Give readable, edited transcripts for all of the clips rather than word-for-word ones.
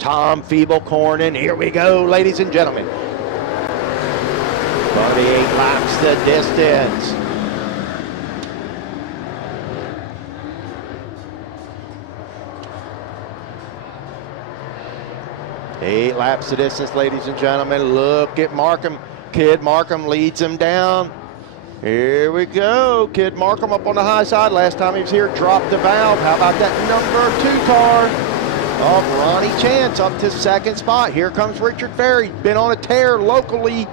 Tom Feeble-Cornin. Here we go, ladies and gentlemen. 38 laps the distance. Eight laps the distance, ladies and gentlemen. Look at Markham. Kid Markham leads him down. Here we go. Kid Markham up on the high side. Last time he was here, dropped the valve. How about that number 2 car of Ronnie Chance up to second spot? Here comes Richard Ferry. Been on a tear locally.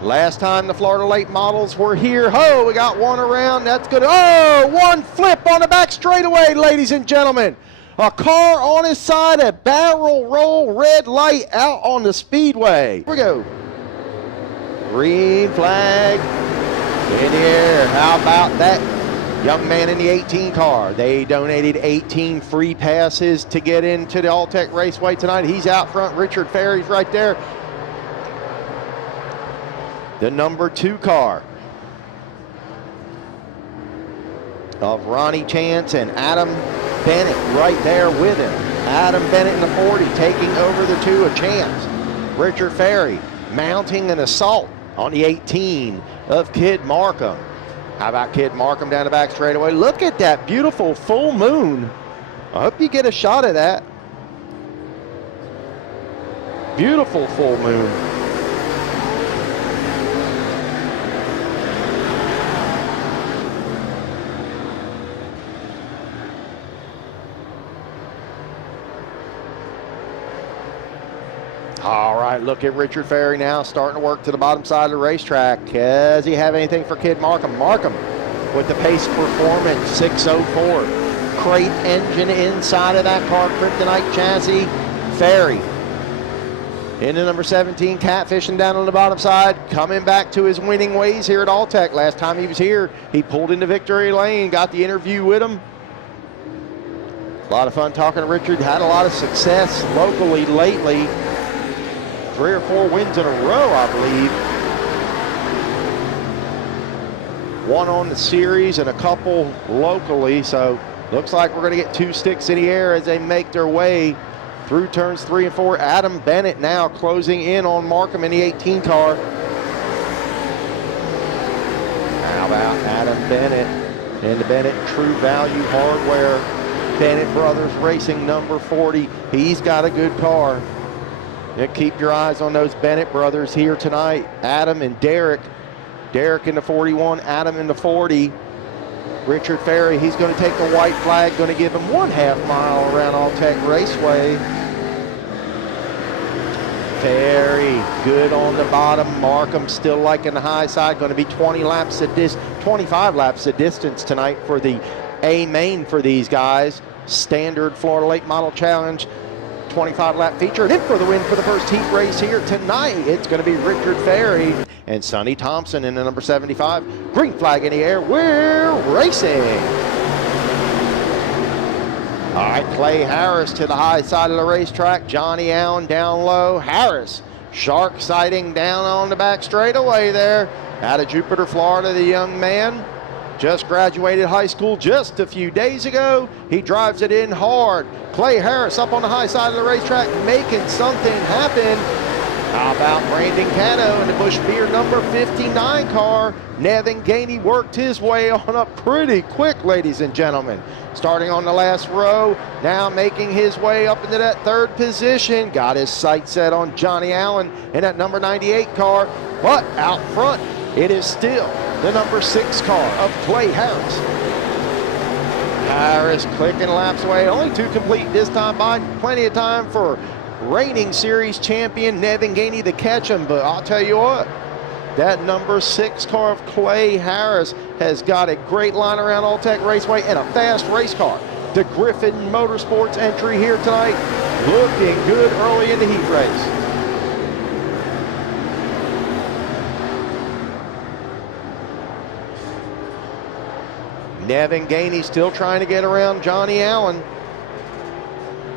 Last time the Florida Late models were here. Oh, we got one around. That's good. Oh, one flip on the back straightaway, ladies and gentlemen. A car on his side, a barrel roll, red light out on the speedway. Here we go. Green flag in the air. How about that young man in the 18 car? They donated 18 free passes to get into the All-Tech Raceway tonight. He's out front. Richard Ferry's right there. The number 2 car of Ronnie Chance and Adam Bennett right there with him. Adam Bennett in the 40 taking over the 2 of Chance. Richard Ferry mounting an assault on the 18 of Kid Markham. How about Kid Markham down the back straightaway? Look at that beautiful full moon. I hope you get a shot of that. Beautiful full moon. All right, look at Richard Ferry now starting to work to the bottom side of the racetrack. Does he have anything for Kid Markham? Markham with the pace performance, 604. Crate engine inside of that car, Kryptonite chassis. Ferry into number 17, catfishing down on the bottom side, coming back to his winning ways here at All-Tech. Last time he was here, he pulled into victory lane, got the interview with him. A lot of fun talking to Richard, had a lot of success locally lately. 3 or 4 wins in a row, I believe. One on the series and a couple locally, so looks like we're going to get 2 sticks in the air as they make their way through turns 3 and 4. Adam Bennett now closing in on Markham in the 18 car. How about Adam Bennett and the Bennett True Value Hardware Bennett Brothers Racing number 40. He's got a good car. Yeah, keep your eyes on those Bennett brothers here tonight. Adam and Derek. Derek in the 41, Adam in the 40. Richard Ferry, he's going to take the white flag, going to give him 1/2 mile around All-Tech Raceway. Ferry, good on the bottom. Markham still liking the high side, going to be 25 laps of distance tonight for the A main for these guys. Standard Florida Late Model Challenge. 25 lap feature, and in for the win for the first heat race here tonight. It's going to be Richard Ferry and Sonny Thompson in the number 75. Green flag in the air, we're racing. All right, Clay Harris to the high side of the racetrack. Johnny Allen down low. Harris, shark sighting down on the back straightaway there. Out of Jupiter, Florida, the young man. Just graduated high school just a few days ago. He drives it in hard. Clay Harris up on the high side of the racetrack making something happen. How about Brandon Cano in the Busch Beer number 59 car? Nevin Gainey worked his way on up pretty quick, ladies and gentlemen. Starting on the last row, now making his way up into that 3rd position. Got his sights set on Johnny Allen in that number 98 car. But out front, it is still the number 6 car of Clay Harris. Harris clicking laps away. Only 2 complete this time by. Plenty of time for reigning series champion Nevin Gainey to catch him. But I'll tell you what, that number 6 car of Clay Harris has got a great line around All-Tech Raceway and a fast race car. The Griffin Motorsports entry here tonight, looking good early in the heat race. Nevin Gainey still trying to get around Johnny Allen.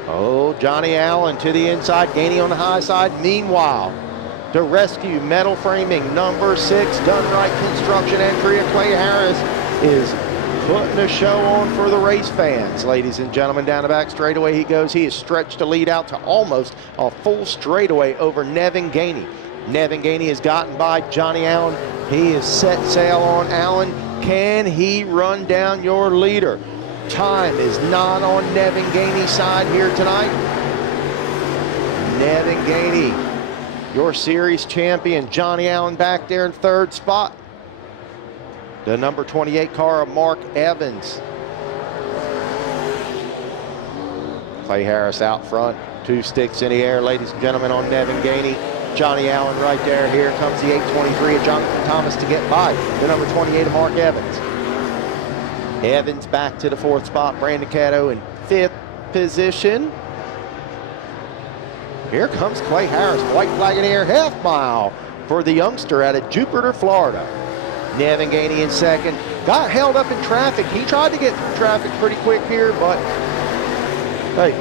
Oh, Johnny Allen to the inside, Gainey on the high side. Meanwhile, the rescue metal framing number 6 Done Right Construction entry of Clay Harris is putting a show on for the race fans. Ladies and gentlemen, down the back straightaway he goes. He has stretched the lead out to almost a full straightaway over Nevin Gainey. Nevin Gainey has gotten by Johnny Allen. He has set sail on Allen. Can he run down your leader? Time is not on Nevin Gainey's side here tonight. Nevin Gainey, your series champion. Johnny Allen back there in third spot. The number 28 car of Mark Evans. Clay Harris out front. 2 sticks in the air, ladies and gentlemen, on Nevin Gainey. Johnny Allen right there. Here comes the 823 of Jonathan Thomas to get by the number 28 of Mark Evans. Evans back to the 4th spot. Brandon Caddo in 5th position. Here comes Clay Harris. White flag in the air, half mile for the youngster out of Jupiter, Florida. Nevin Gainey in 2nd. Got held up in traffic. He tried to get through traffic pretty quick here, but hey,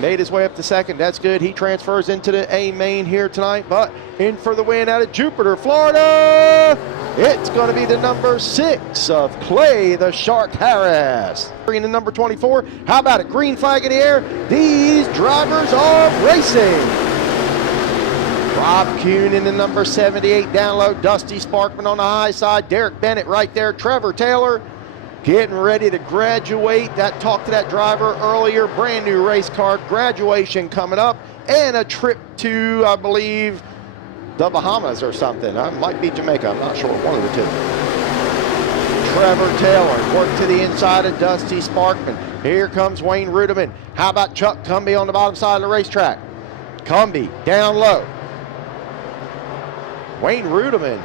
made his way up to 2nd. That's good. He transfers into the A main here tonight, but in for the win out of Jupiter, Florida. It's going to be the number 6 of Clay the Shark Harris. In the number 24. How about it? Green flag in the air. These drivers are racing. Rob Kuhn in the number 78 down low. Dusty Sparkman on the high side. Derek Bennett right there. Trevor Taylor getting ready to graduate. That talked to that driver earlier. Brand new race car. Graduation coming up. And a trip to, I believe, the Bahamas or something. Might be Jamaica. I'm not sure. One of the two. Trevor Taylor worked to the inside of Dusty Sparkman. Here comes Wayne Rudiman. How about Chuck Cumbie on the bottom side of the racetrack? Cumbie down low. Wayne Rudiman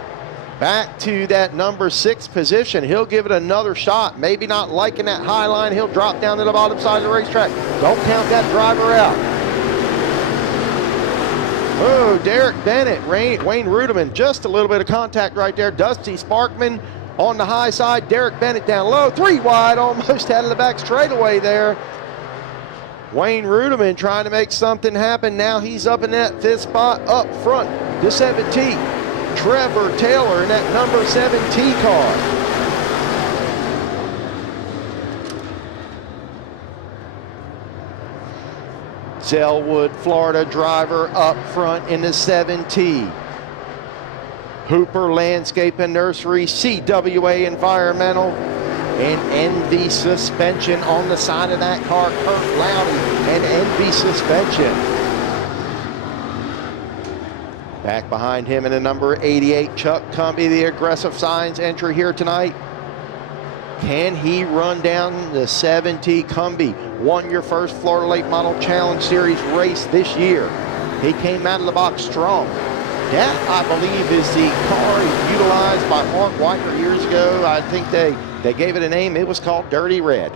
back to that number 6 position. He'll give it another shot. Maybe not liking that high line. He'll drop down to the bottom side of the racetrack. Don't count that driver out. Oh, Derek Bennett, Wayne Rudiman, just a little bit of contact right there. Dusty Sparkman on the high side. Derek Bennett down low. 3 wide, almost out of the back straightaway there. Wayne Rudiman trying to make something happen. Now he's up in that 5th spot up front. The 7T. Trevor Taylor in that number 7T car. Zellwood, Florida driver up front in the 7T. Hooper Landscape and Nursery, CWA Environmental, and NV Suspension on the side of that car. Kurt Loudy and NV Suspension. Back behind him in the number 88, Chuck Cumbie, the Aggressive Signs entry here tonight. Can he run down the 7T? Cumbie won your first Florida Late Model Challenge Series race this year. He came out of the box strong. That, I believe, is the car utilized by Mark Weicker years ago. I think they gave it a name. It was called Dirty Red.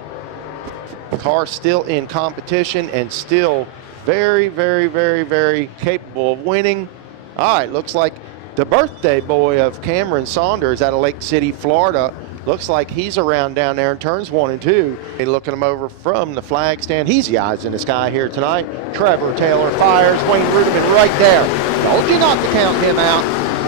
The car still in competition and still very, very, very, very capable of winning. All right, looks like the birthday boy of Cameron Saunders out of Lake City, Florida. Looks like he's around down there in turns 1 and 2. And looking him over from the flag stand. He's the eyes in the sky here tonight. Trevor Taylor fires. Wayne Rudiman right there. Told you not to count him out.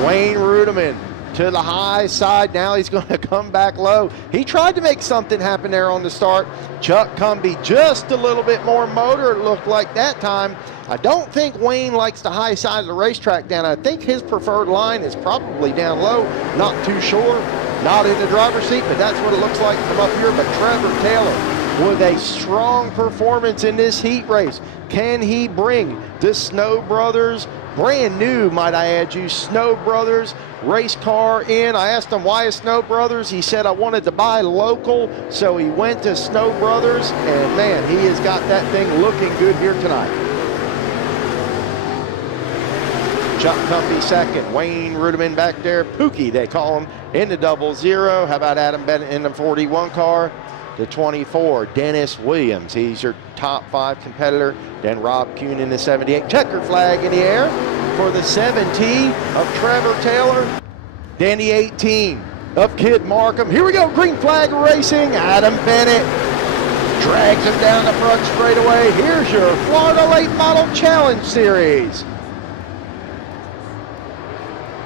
Wayne Rudiman to the high side. Now he's going to come back low. He tried to make something happen there on the start. Chuck Cumbie just a little bit more motor, it looked like that time. I don't think Wayne likes the high side of the racetrack down. I think his preferred line is probably down low. Not too sure. Not in the driver's seat, but that's what it looks like from up here. But Trevor Taylor with a strong performance in this heat race. Can he bring the Snow Brothers, brand new, might I add you, Snow Brothers race car in? I asked him why is Snow Brothers. He said I wanted to buy local, so he went to Snow Brothers, and man, he has got that thing looking good here tonight. Chuck Cumbie 2nd, Wayne Rudiman back there, Pookie they call him, in the 00. How about Adam Bennett in the 41 car? The 24, Dennis Williams. He's your top 5 competitor. Then Rob Kuhn in the 78. Checker flag in the air for the 7T of Trevor Taylor. Then the 18 of Kid Markham. Here we go, green flag racing. Adam Bennett drags him down the front straightaway. Here's your Florida Late Model Challenge Series.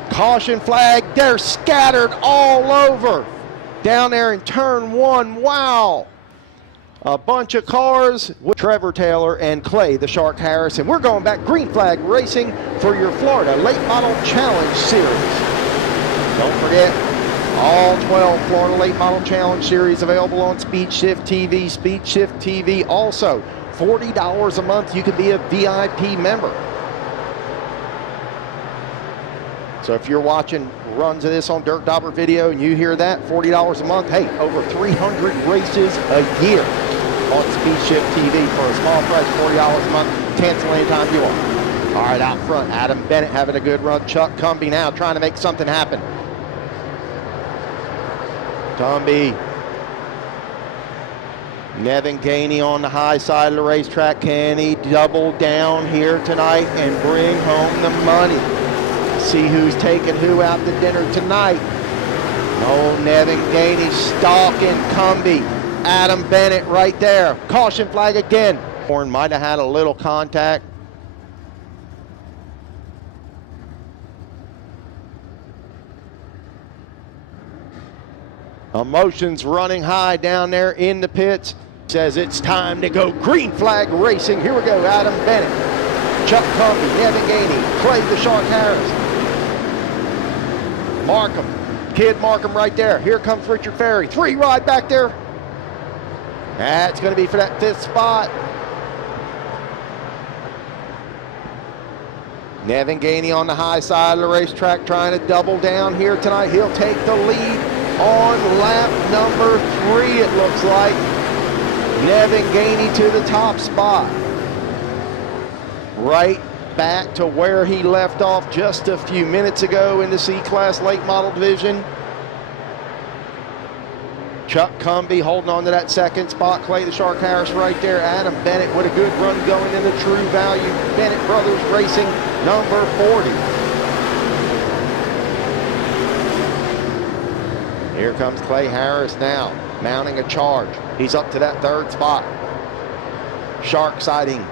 Caution flag, they're scattered all over. down there in turn one. Wow. A bunch of cars with Trevor Taylor and Clay the Shark Harris. And we're going back green flag racing for your Florida Late Model Challenge Series. Don't forget, all 12 Florida Late Model Challenge Series available on Speed Shift TV. Speed Shift TV also, $40 a month. You can be a VIP member. So if you're watching runs of this on DirtDobber video and you hear that, $40 a month, hey, over 300 races a year on Speed Shift TV for a small price, $40 a month. Cancel anytime you want. All right, out front, Adam Bennett having a good run. Chuck Cumbie now trying to make something happen. Cumbie. Nevin Gainey on the high side of the racetrack. Can he double down here tonight and bring home the money? See who's taking who out to dinner tonight. Oh, Nevin Gainey stalking Cumbie. Adam Bennett right there. Caution flag again. Horn might have had a little contact. Emotions running high down there in the pits. Says it's time to go green flag racing. Here we go. Adam Bennett, Chuck Cumbie, Nevin Gainey, Clay the Shark Harris. Markham, Kid Markham right there. Here comes Richard Ferry. 3 wide back there. That's going to be for that 5th spot. Nevin Gainey on the high side of the racetrack trying to double down here tonight. He'll take the lead on lap number 3, it looks like. Nevin Gainey to the top spot. Right back to where he left off just a few minutes ago in the C-Class Late Model Division. Chuck Cumbie holding on to that 2nd spot. Clay the Shark Harris right there. Adam Bennett with a good run going in the True Value Bennett Brothers Racing number 40. Here comes Clay Harris now, mounting a charge. He's up to that 3rd spot. Shark sighting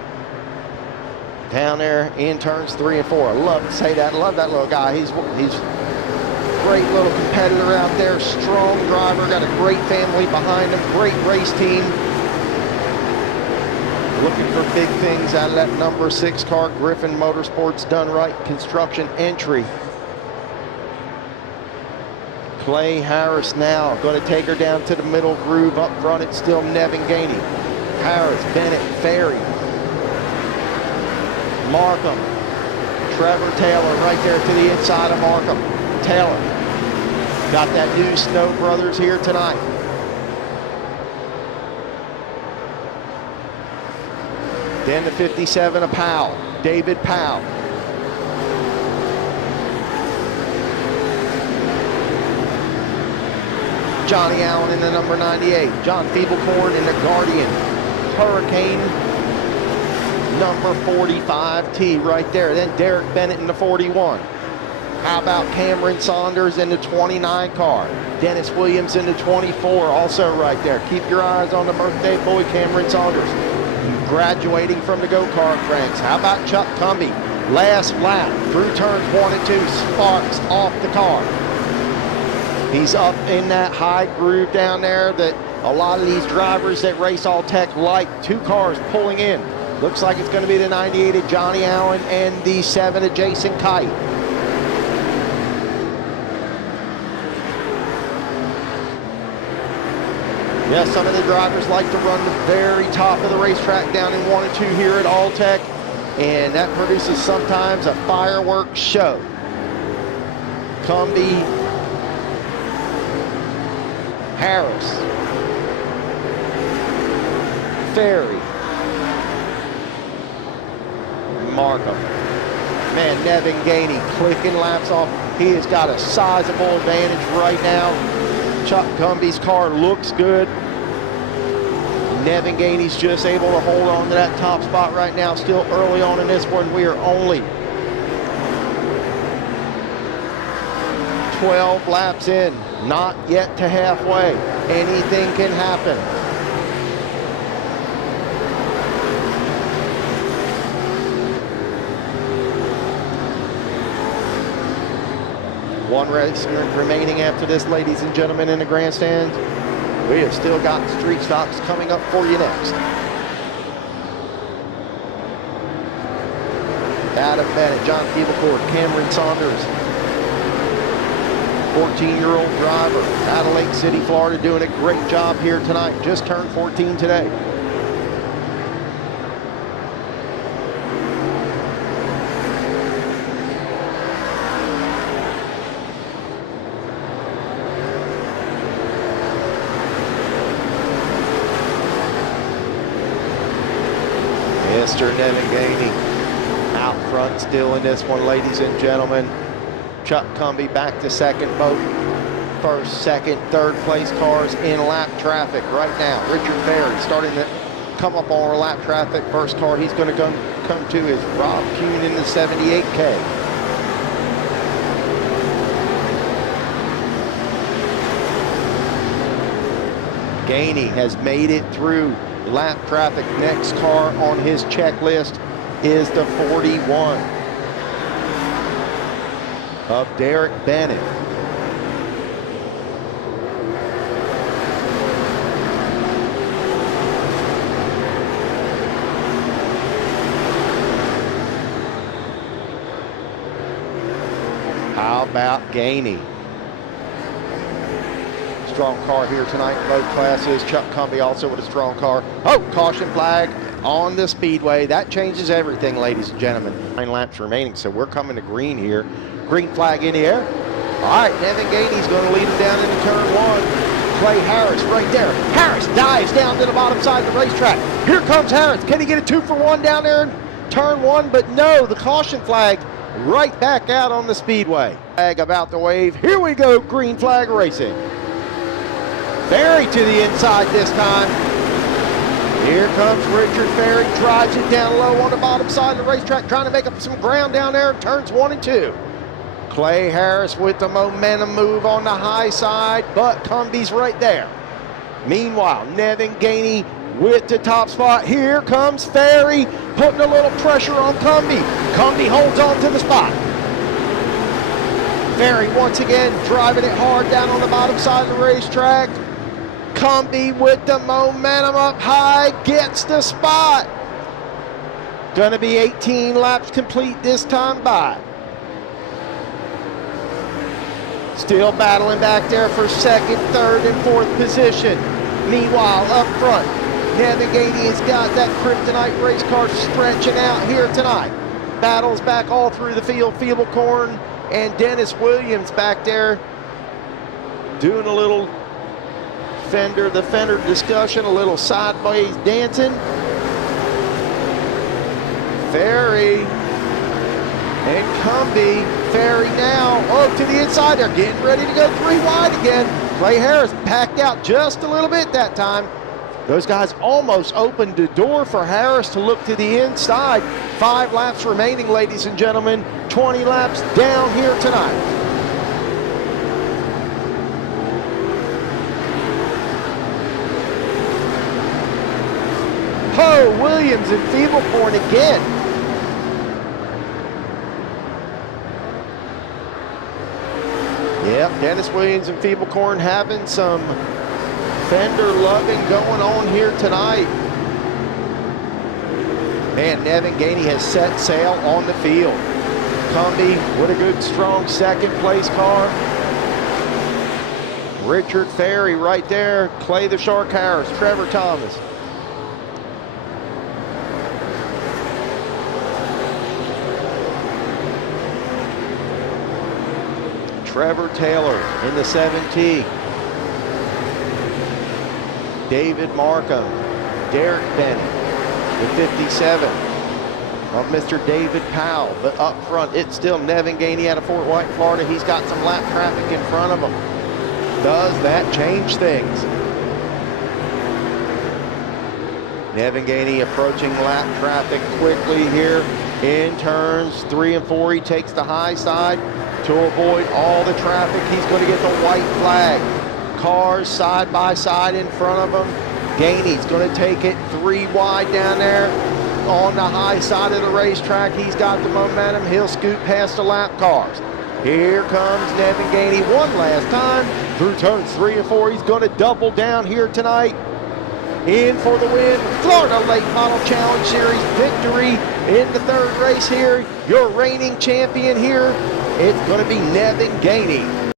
down there in turns 3 and 4. I love to say that. I love that little guy. He's a great little competitor out there. Strong driver. Got a great family behind him. Great race team. Looking for big things out of that number 6 car. Griffin Motorsports Done Right Construction entry. Clay Harris now going to take her down to the middle groove. Up front, it's still Nevin Gainey. Harris, Bennett, Ferry. Markham, Trevor Taylor right there to the inside of Markham. Taylor got that new Snow Brothers here tonight. Then the 57 of Powell, David Powell. Johnny Allen in the number 98. John Feeblecorn in the Guardian Hurricane number 45T right there. Then Derek Bennett in the 41. How about Cameron Saunders in the 29 car? Dennis Williams in the 24 also right there. Keep your eyes on the birthday boy Cameron Saunders, graduating from the go-kart ranks. How about Chuck Cumbie? Last lap through turns 1 and 2, sparks off the car. He's up in that high groove down there that a lot of these drivers that race all tech like. 2 cars pulling in. Looks like it's going to be the 98 of Johnny Allen and the 7 of Jason Kite. Yeah, some of the drivers like to run the very top of the racetrack down in 1 and 2 here at Alltech, and that produces sometimes a fireworks show. Cumbie, Harris, Ferry, Markham. Man, Nevin Gainey clicking laps off. He has got a sizable advantage right now. Chuck Cumbie's car looks good. Nevin Gainey's just able to hold on to that top spot right now. Still early on in this one. We are only 12 laps in, not yet to halfway. Anything can happen. One race remaining after this, ladies and gentlemen, in the grandstands. We have still got street stocks coming up for you next. Adam Bennett, John Keeblecourt, Cameron Saunders, 14-year-old driver out of Lake City, Florida, doing a great job here tonight. Just turned 14 today. Mr. Nevin Gainey out front still in this one, ladies and gentlemen. Chuck Cumbie back to second, both first, second, third place cars in lap traffic right now. Richard Ferry starting to come up on our lap traffic. First car he's going to come to is Rob Kuhn in the 78K. Gainey has made it through lap traffic. Next car on his checklist is the 41 of Derek Bennett. How about Gainey? Strong car here tonight in both classes. Chuck Cumbie also with a strong car. Oh, caution flag on the speedway. That changes everything, ladies and gentlemen. 9 laps remaining, so we're coming to green here. Green flag in the air. All right, Nevin Gainey's going to lead him down into turn 1. Clay Harris right there. Harris dives down to the bottom side of the racetrack. Here comes Harris. Can he get a 2-for-1 down there in turn 1? But no, the caution flag right back out on the speedway. Flag about to wave. Here we go, green flag racing. Ferry to the inside this time. Here comes Richard Ferry, drives it down low on the bottom side of the racetrack, trying to make up some ground down there, turns 1 and 2. Clay Harris with the momentum move on the high side, but Cumbie's right there. Meanwhile, Nevin Gainey with the top spot. Here comes Ferry, putting a little pressure on Cumbie. Cumbie holds on to the spot. Ferry once again driving it hard down on the bottom side of the racetrack. Cumbie with the momentum up high, gets the spot. Gonna be 18 laps complete this time by. Still battling back there for second, third, and fourth position. Meanwhile, up front, Nevin Gainey has got that kryptonite race car stretching out here tonight. Battles back all through the field. Feeblecorn and Dennis Williams back there doing a little fender discussion, a little sideways dancing. Ferry and Cumbie. Ferry now, oh, to the inside. They're getting ready to go 3 wide again. Clay Harris packed out just a little bit that time. Those guys almost opened the door for Harris to look to the inside. 5 laps remaining, ladies and gentlemen. 20 laps down here tonight. Ho, Williams and Feeblecorn again. Yep, Dennis Williams and Feeblecorn having some fender loving going on here tonight. Man, Nevin Gainey has set sail on the field. Cumbie with a good, strong second place car. Richard Ferry right there. Clay the Shark Harris, Trevor Thomas. Trevor Taylor in the 7T. David Markham, Derek Bennett, the 57 of Mr. David Powell. But up front, it's still Nevin Gainey out of Fort White, Florida. He's got some lap traffic in front of him. Does that change things? Nevin Gainey approaching lap traffic quickly here in turns 3 and 4. He takes the high side to avoid all the traffic. He's going to get the white flag. Cars side by side in front of him. Gainey's going to take it 3 wide down there on the high side of the racetrack. He's got the momentum. He'll scoot past the lap cars. Here comes Nevin Gainey one last time through turns 3 and 4. He's going to double down here tonight. In for the win, Florida Late Model Challenge Series victory in the third race here. Your reigning champion here, it's going to be Nevin Gainey.